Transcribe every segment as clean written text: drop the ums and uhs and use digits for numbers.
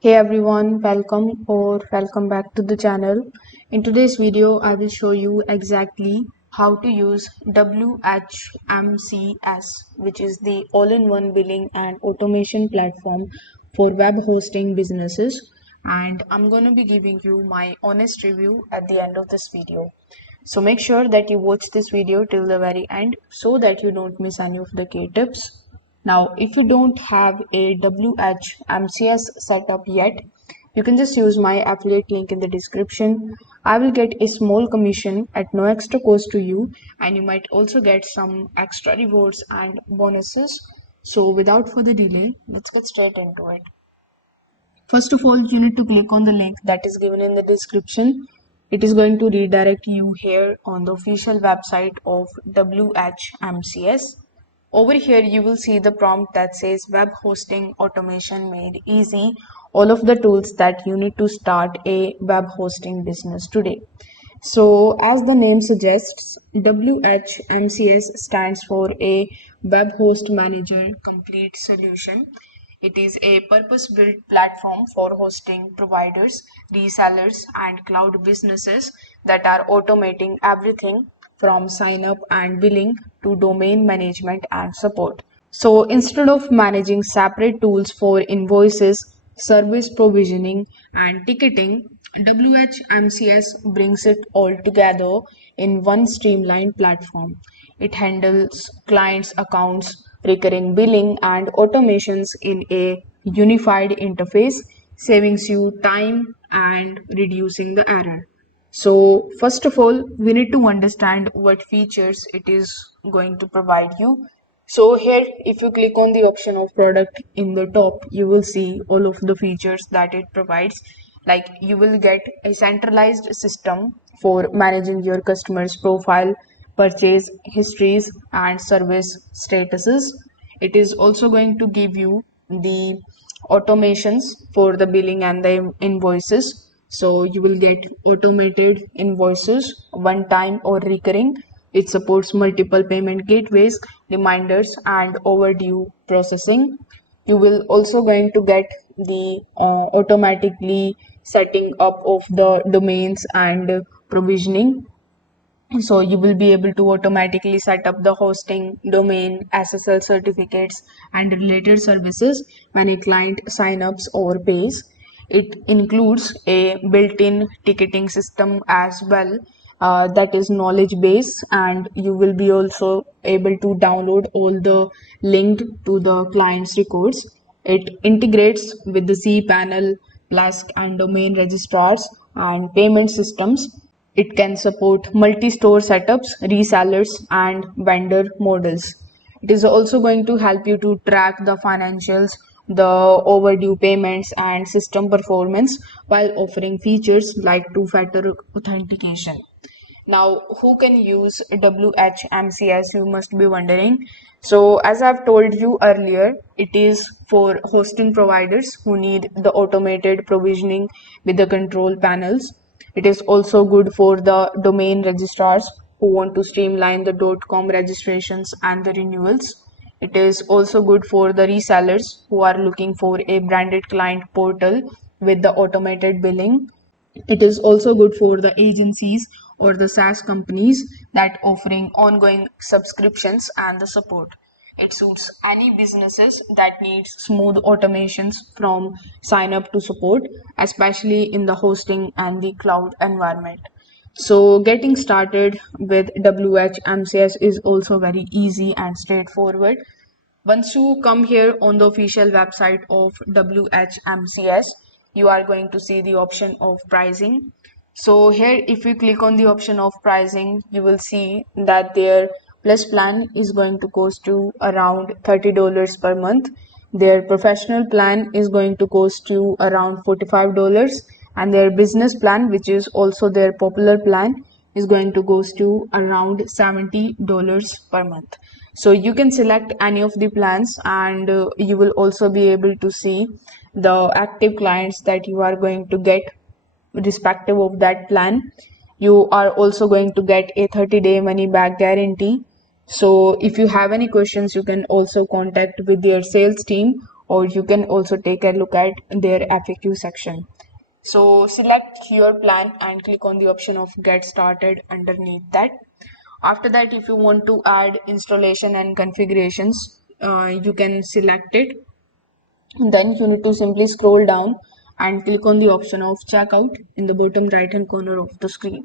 Hey everyone, welcome back to the channel. In today's video, I will show you exactly how to use WHMCS, which is the all-in-one billing and automation platform for web hosting businesses. And I'm going to be giving you my honest review at the end of this video. So make sure that you watch this video till the very end so that you don't miss any of the key tips. Now, if you don't have a WHMCS setup yet, you can just use my affiliate link in the description. I will get a small commission at no extra cost to you, and you might also get some extra rewards and bonuses. So, without further delay, let's get straight into it. First of all, you need to click on the link that is given in the description. It is going to redirect you here on the official website of WHMCS. Over here, you will see the prompt that says web hosting automation made easy. All of the tools that you need to start a web hosting business today. So, as the name suggests, WHMCS stands for a Web Host Manager Complete Solution. It is a purpose-built platform for hosting providers, resellers, and cloud businesses that are automating everything from sign up and billing to domain management and support. So instead of managing separate tools for invoices, service provisioning, and ticketing, WHMCS brings it all together in one streamlined platform. It handles clients' accounts, recurring billing, and automations in a unified interface, saving you time and reducing the error. So, first of all, we need to understand what features it is going to provide you. So, here, if you click on the option of product in the top, you will see all of the features that it provides. Like, you will get a centralized system for managing your customers' profile, purchase histories, and service statuses. It is also going to give you the automations for the billing and the invoices. So you will get automated invoices, one time or recurring. It supports multiple payment gateways, reminders, and overdue processing. You will also going to get the automatically setting up of the domains and provisioning. So you will be able to automatically set up the hosting, domain, SSL certificates, and related services when a client sign-ups or pays. It includes a built-in ticketing system as well, that is knowledge base, and you will be also able to download all the linked to the client's records. It integrates with the cPanel, Plus, and domain registrars and payment systems. It can support multi-store setups, resellers, and vendor models. It is also going to help you to track the financials, the overdue payments, and system performance while offering features like two-factor authentication. Now, who can use WHMCS? You must be wondering. So, as I've told you earlier, it is for hosting providers who need the automated provisioning with the control panels. It is also good for the domain registrars who want to streamline the .com registrations and the renewals. It is also good for the resellers who are looking for a branded client portal with the automated billing. It is also good for the agencies or the SaaS companies that offering ongoing subscriptions and the support. It suits any businesses that needs smooth automations from sign up to support, especially in the hosting and the cloud environment. So getting started with WHMCS is also very easy and straightforward. Once you come here on the official website of WHMCS, you are going to see the option of pricing. So here, if you click on the option of pricing, you will see that their plus plan is going to cost you around $30 per month. Their professional plan is going to cost you around $45, and their business plan, which is also their popular plan, is going to cost you around $70 per month. So you can select any of the plans, and you will also be able to see the active clients that you are going to get respective of that plan. You are also going to get a 30-day money back guarantee. So if you have any questions, you can also contact with their sales team, or you can also take a look at their FAQ section. So select your plan and click on the option of get started underneath that. After that, if you want to add installation and configurations, you can select it. Then you need to simply scroll down and click on the option of checkout in the bottom right hand corner of the screen.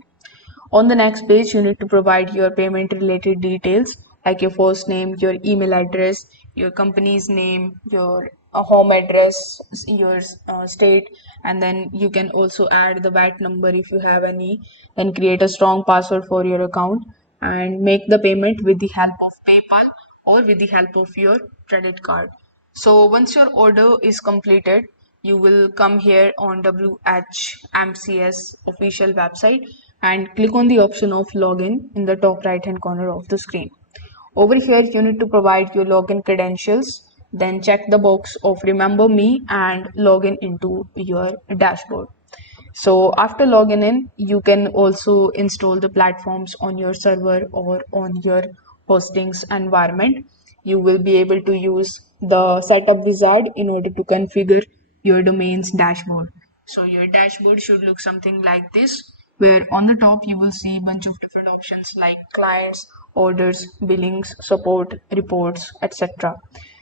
On the next page, you need to provide your payment related details like your first name, your email address, your company's name, your home address, your state, and then you can also add the VAT number if you have any, then create a strong password for your account and make the payment with the help of PayPal or with the help of your credit card. So once your order is completed, you will come here on WHMCS official website and click on the option of login in the top right hand corner of the screen. Over here, you need to provide your login credentials, then check the box of remember me and login into your dashboard. So after logging in, you can also install the platforms on your server or on your hostings environment. You will be able to use the setup wizard in order to configure your domain's dashboard. So your dashboard should look something like this, where on the top you will see a bunch of different options like clients, orders, billings, support, reports, etc.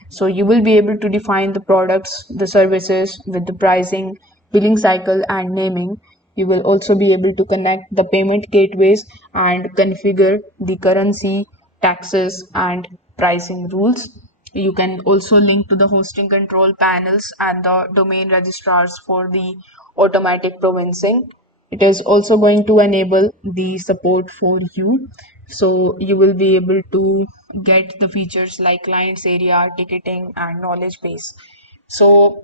So you will be able to define the products, the services with the pricing, billing cycle and naming. You will also be able to connect the payment gateways and configure the currency, taxes and pricing rules. You can also link to the hosting control panels and the domain registrars for the automatic provisioning. It is also going to enable the support for you. So you will be able to get the features like clients area, ticketing and knowledge base. So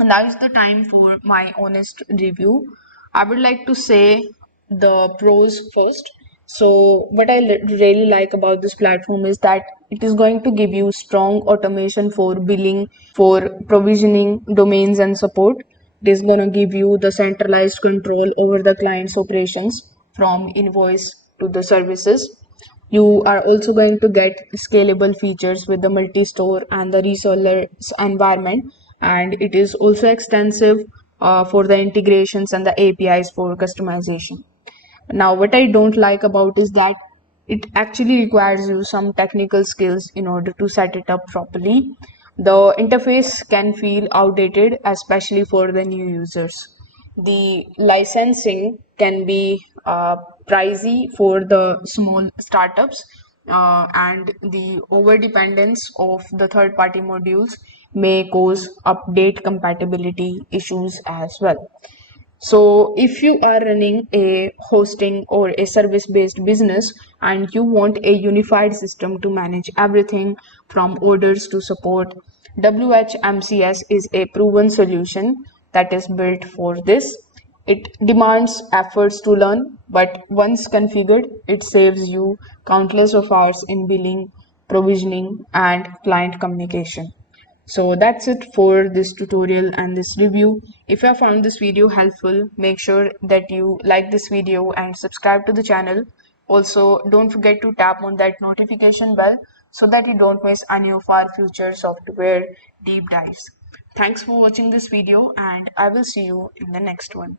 now is the time for my honest review. I would like to say the pros first. So, what I really like about this platform is that it is going to give you strong automation for billing, for provisioning, domains, and support. It is going to give you the centralized control over the client's operations from invoice to the services. You are also going to get scalable features with the multi-store and the reseller environment, and it is also extensive for the integrations and the APIs for customization. Now, what I don't like about is that it actually requires you some technical skills in order to set it up properly. The interface can feel outdated, especially for the new users. The licensing can be pricey for the small startups, and the over dependence of the third party modules may cause update compatibility issues as well. So, if you are running a hosting or a service based business and you want a unified system to manage everything from orders to support, WHMCS is a proven solution that is built for this. It demands efforts to learn, but once configured, it saves you countless of hours in billing, provisioning, and client communication. So that's it for this tutorial and this review. If you have found this video helpful, make sure that you like this video and subscribe to the channel. Also, don't forget to tap on that notification bell so that you don't miss any of our future software deep dives. Thanks for watching this video and I will see you in the next one.